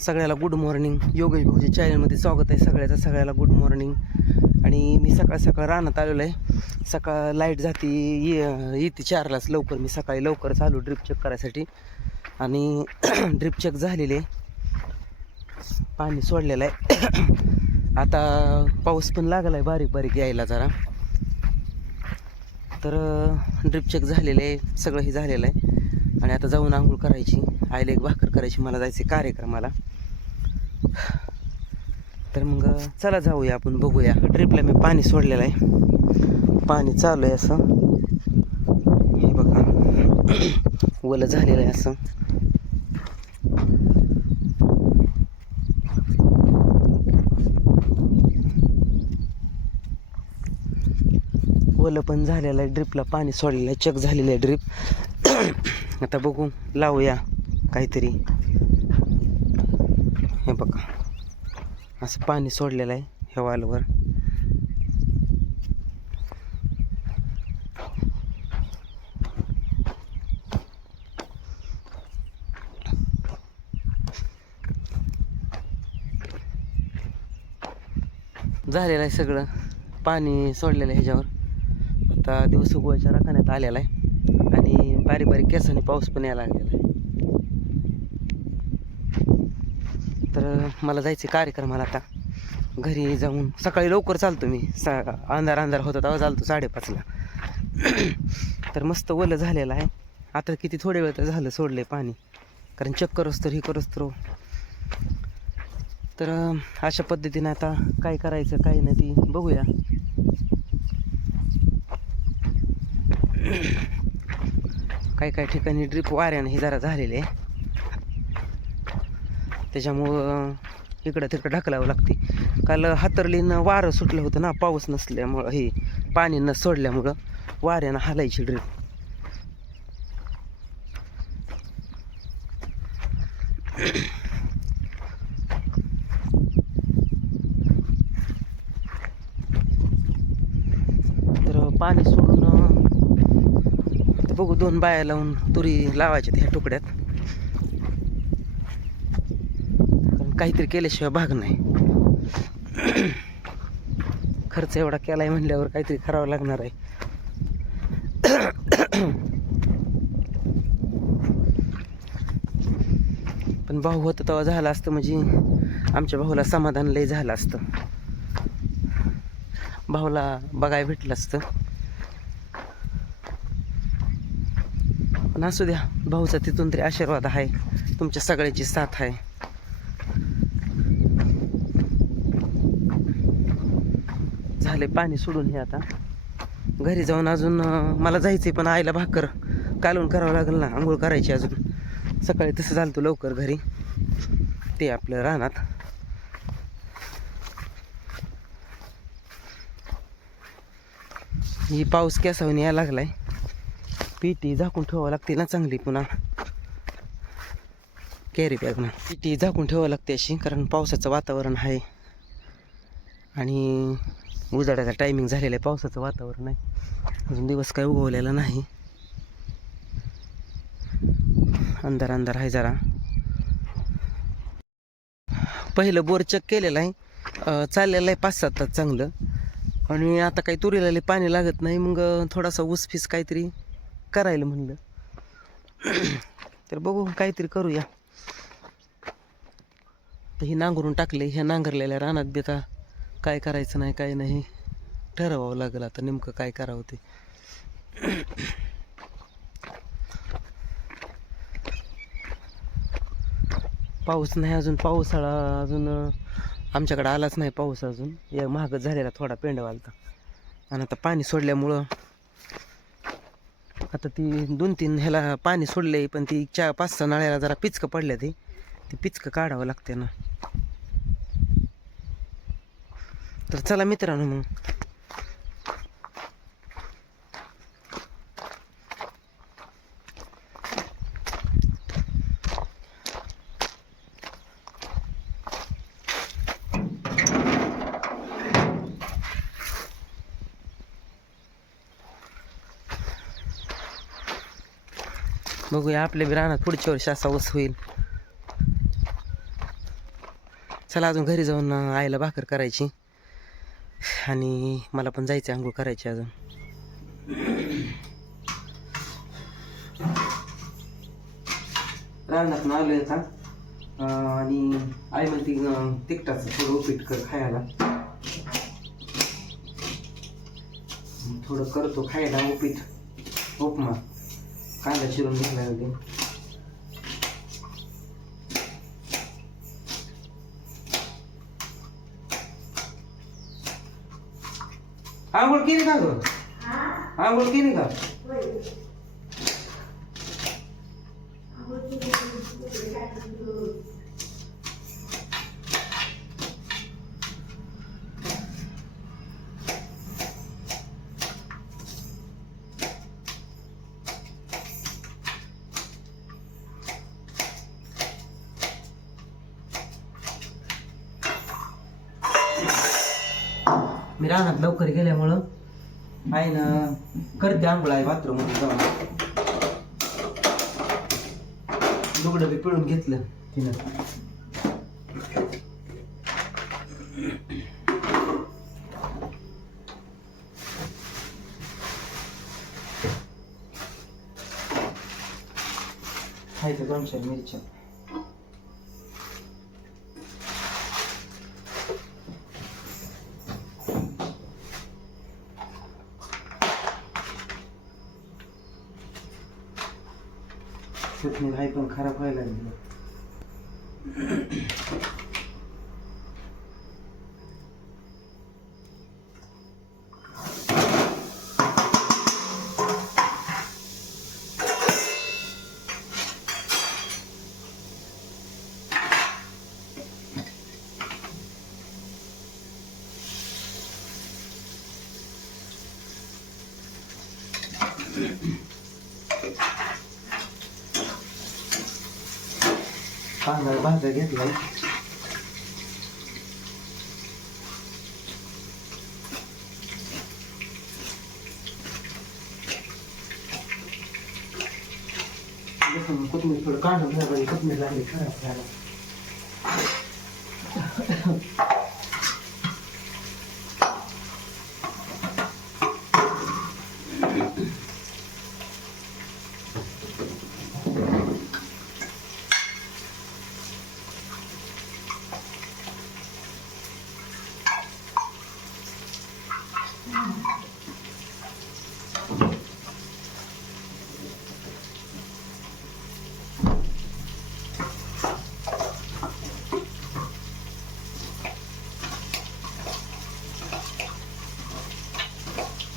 सगळ्याला good morning. Yogesh भाऊच्या चॅनलमध्ये स्वागत आहे सगळ्याला गुड मॉर्निंग. आणि मी सकाळ रानात आलेलो आहे. सकाळ लाईट जाती येते 4लाच लवकर. मी सकाळी लवकरच आलो ड्रिप चेक करायसाठी. आणि ड्रिप चेक झालेले, पाणी सोडलेलं आहे. आता पाऊस पण लागला आहे बारीक बारीक यायला जरा. तर ड्रिप चेक झालेलं आहे, सगळं हे झालेलं आहे. आणि आता जाऊन आंघोळ करायची, आईला एक भाकर करायची, मला जायचे कार्यक्रमाला. तर मग चला जाऊया आपण, बघूया. ड्रिपला मी पाणी सोडलेलं आहे, पाणी चालू आहे असं, हे बघा ओलं झालेलं आहे असं. ओलं पण झालेलं आहे, ड्रिपला पाणी सोडलेलं आहे, चेक झालेलं आहे ड्रिप. आता बघू, लावूया काहीतरी. हे बघा असं पाणी सोडलेलं आहे ह्या वालवर. झालेलं आहे सगळं, पाणी सोडलेलं आहे ह्याच्यावर. आता दिवस उगवायच्या राखण्यात आलेला आहे आणि बारीक बारीक केसाने पाऊस पण यायला लागलेला आहे. तर मला जायचे कार्यक्रमाला. आता घरी जाऊन सकाळी लवकर चालतो मी, अंधार होता तेव्हा चालतो 5:30ला. तर मस्त ओलं झालेलं आहे. आता किती थोडे वेळ तर झालं सोडले पाणी, कारण चेक करोस तर हे करोस तर. तर अशा पद्धतीने आता काय करायचं काय नाही ती बघूया. काही ठिकाणी ड्रिप वाऱ्याने हे जरा झालेले आहे, त्याच्यामुळं इकडं तिकडं ढकलावं लागते. काल हातरलीनं वारं सुटलं होतं ना, पाऊस नसल्यामुळं, हे पाणी न सोडल्यामुळं वाऱ्यानं हालायची ड्रिप. तर पाणी सोडून बघू, 2 बाया लावून तुरी लावायच्या ह्या तुकड्यात, कारण काहीतरी केल्याशिवाय भाग नाही. खर्च एवढा केलाय म्हणल्यावर काहीतरी करावं लागणार आहे. पण भाऊ होतं तेव्हा झालं असतं, म्हणजे आमच्या भाऊला समाधान लय झालं असतं, भाऊला बघायला भेटलं असतं. पण असू द्या, भाऊचा तिथून तरी आशीर्वाद आहे, तुमच्या सगळ्यांची साथ आहे. झाले पाणी सोडून हे. आता घरी जाऊन अजून मला जायचंय, पण आईला भाकर कालवून करावं लागेल ना, आंघोळ करायची अजून. सकाळी तसं झालं लवकर घरी, ते आपलं रानात. ही पाऊस केसावून यायला लागलाय, पेटी झाकून ठेवावं लागते ना चांगली, पुन्हा कॅरी बॅग ना पेटी झाकून ठेवावं लागते अशी, कारण पावसाचं वातावरण आहे आणि उजाडाचा टायमिंग झालेला आहे. पावसाचं वातावरण आहे, अजून दिवस काय उगवलेला नाही, अंधार आहे जरा. पहिलं बोर चेक केलेलं आहे, चाललेलं आहे 5-7 तास चांगलं. आणि आता काही तुरीला पाणी लागत नाही, मग थोडासा ऊसफीस काहीतरी करायला म्हणलं. तर बघू काहीतरी करूया. तर ही नांगरून टाकले, ह्या नांगरलेल्या रानात बी आता काय करायचं नाही काय नाही ठरवावं लागेल आता नेमकं काय करावं ते. पाऊस नाही अजून, पावसाळा अजून आमच्याकडे आलाच नाही पाऊस अजून. या महागच झालेला थोडा पेंडवालता, आणि आता पाणी सोडल्यामुळं आता ती 2-3 ह्याला पाणी सोडले, पण ती 4-5-6 नळ्याला जरा पिचकं पडल्या, ते पिचकं काढावं लागते ना. तर चला मित्रांनो, मग बघूया आपल्या बी रानात पुढच्या वर्षी असा ऊस होईल. चला अजून घरी जाऊन आईला भाकर करायची आणि मला पण जायचं आंघोळ करायची अजून. रानात आलोय आता आणि आई म्हणते तिखटाचं थोडं उपीट कर खायला. थोडं करतो खायला उपीट उपमा. कांदा चिरून घेतला होते. आंघोळ केली का ग? आंघोळ केली का? मी रानात लवकर गेल्यामुळं आईनं करते आंघोळ आहे बाथरूम मध्ये जाऊन. लुगडं बी पिळून घेतलं तिनं. खायचं 200 मिरच्या. चटणी भाई पण खराब व्हायला लागली. कांदा भाजा घेतलाय. कोथमीर थोडं काढून घ्या पाहिजे. कोथमीर लागली खराब झाला.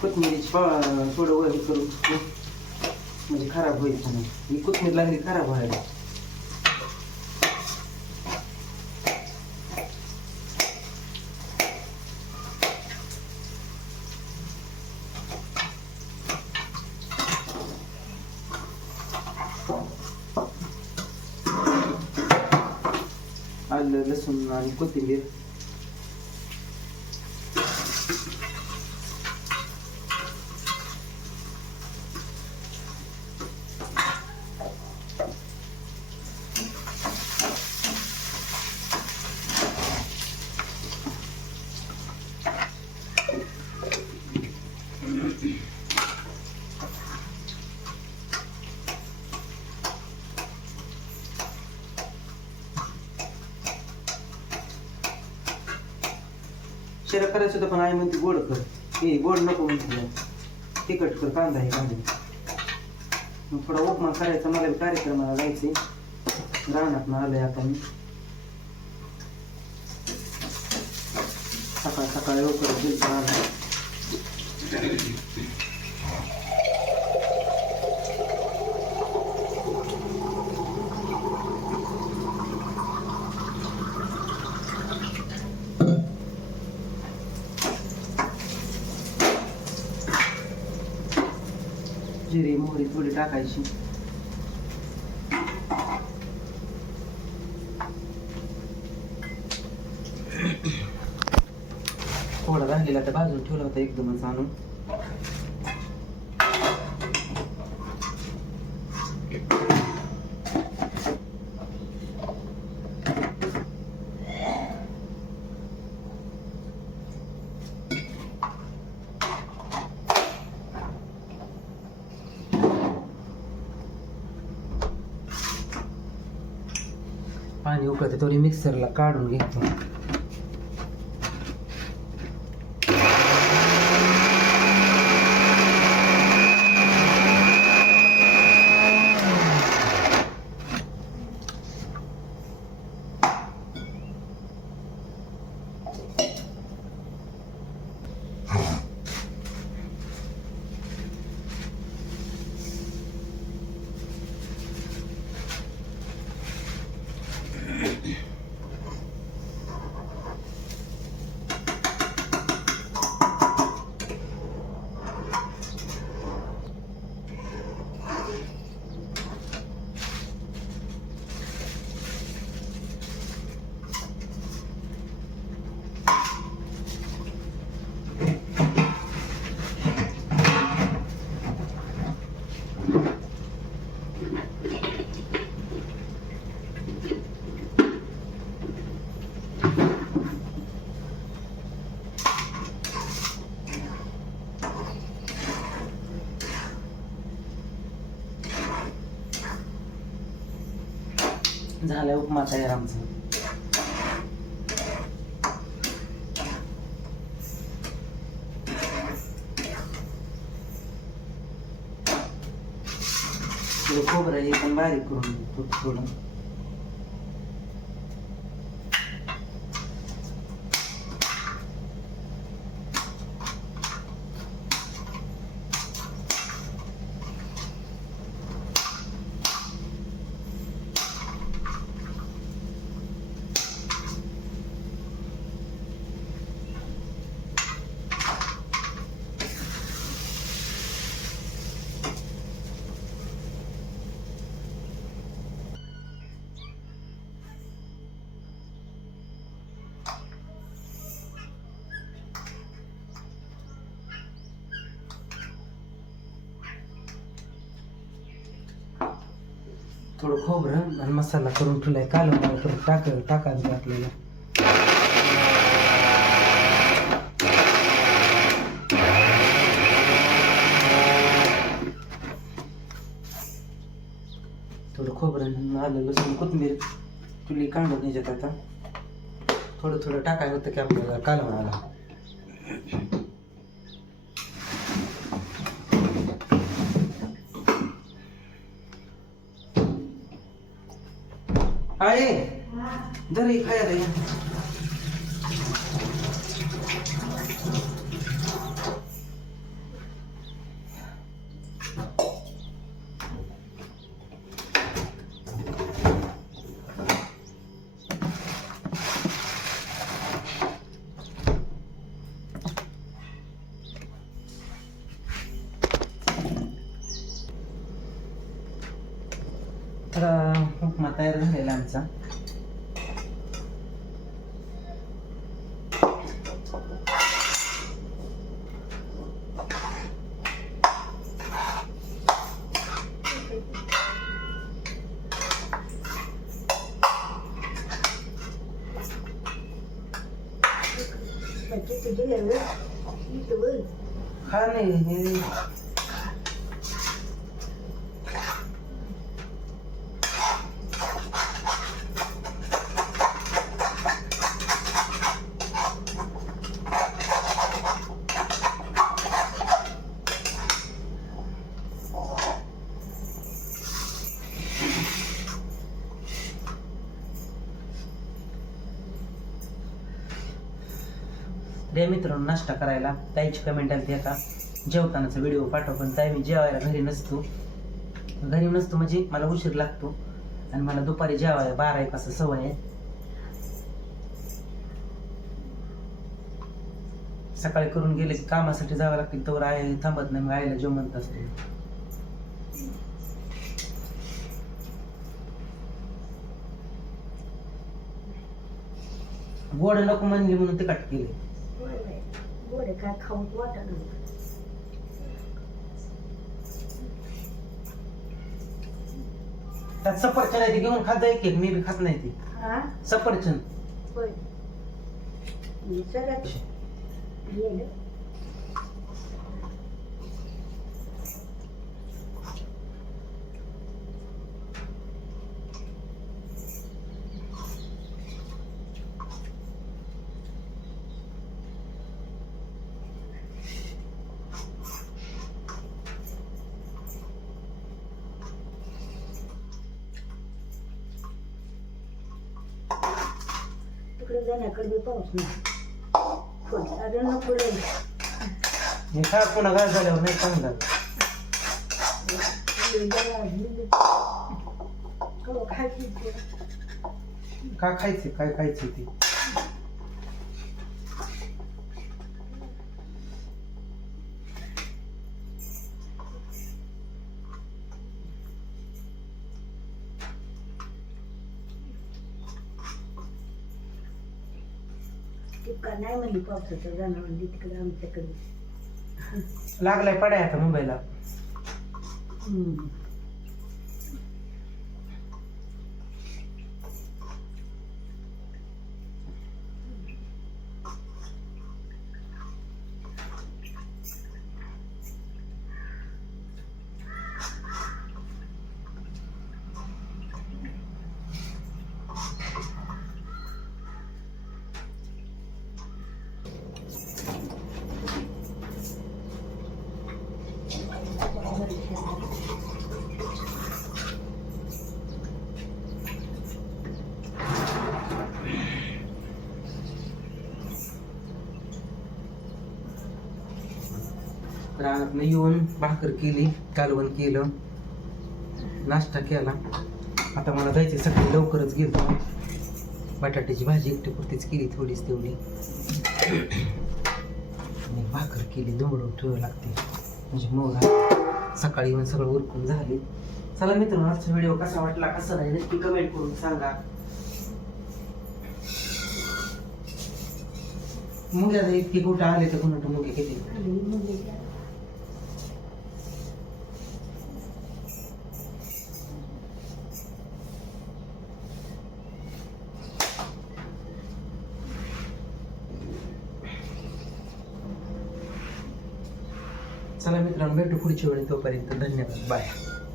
कोथमिरीची थोडं वर करून म्हणजे खराब होईल. ही कोथमीर लागली खराब व्हायला. आलं लसूण आणि कोथिंबीर शिरा करायचं होतं पण आई म्हणते गोड कर. हे गोड नको म्हणते, तिखट कर. कांदा हे कांदे मग थोडा उपमा करायचा. मला कार्यक्रमाला जायचे. रानात आलोय आता मी. सकाळ सकाळी लवकर गेलतो रानात. जिरे मोहरी थोडी टाकायची. थोडा राहिलेला तर भाजून ठेवला होता एकदमच आणून. पाणी उकळते तेवढी मिक्सरला काढून घेतो. झालं उपमा तयार आमचा. खोबरं हे पण बारीक करून थोडं. थोडं खोबरं आणि मसाला करून ठेवलाय, कालवण करून टाकायचं आपल्याला. थोडं खोबरं, आलं, लसूण, कोथिंबीर चुली कांडून ह्याच्यात आता थोडं थोडं टाकायचं होतं की आपल्याला कालवणाला. आहे दर खायला तर उपमा तयार झालेला आमचा. हा नाही रे मित्रांनो, नाश्ता करायला ताईची कमेंट आली एका जेवतानाचा व्हिडिओ पाठव, पण ताई मी जेवायला घरी नसतो म्हणजे मला उशीर लागतो आणि मला दुपारी जेवायला 12-1 वाजता सवय आहे. सकाळी करून गेले की कामासाठी जावं लागतील, तर आई थांबत नाही, मग आईला जेव म्हणत असते. गोड नको म्हणली म्हणून ते कट केले. काय खाऊन वाटत त्यात सफरचंद आहे, ते घेऊन खात जाय की, मी बी खात नाही ती सफरचंद. तिकडे जाण्याकडे बी पाऊस नाही पुढे अरे नको रे हे काय पुन्हा गाय झाल्यावर नाही चांगलं काय खायचे काय खायचे ते टिपका नाही म्हणली पावसाचं जाणार म्हणली तिकडे आमच्याकडे लागलाय पडाय आता मुंबईला रानात येऊन भाकर केली कालवण केलं नाश्ता केला आता मला जायचे सकाळी लवकरच गेलो बटाट्याची भाजी एकटी पुरतीच केली थोडीच तेवढी आणि भाकर केली दमडून ठेवावी लागते म्हणजे मग सकाळी येऊन सगळं उरकून झाले चला मित्रांनो आजचा व्हिडिओ कसा वाटला कसा नाही नक्की कमेंट करून सांगा मुंग्या इतके कुठं आले तर कोणा मुगे किती चला मित्रांनो भेटू पुढच्या वेळी तोपर्यंत धन्यवाद बाय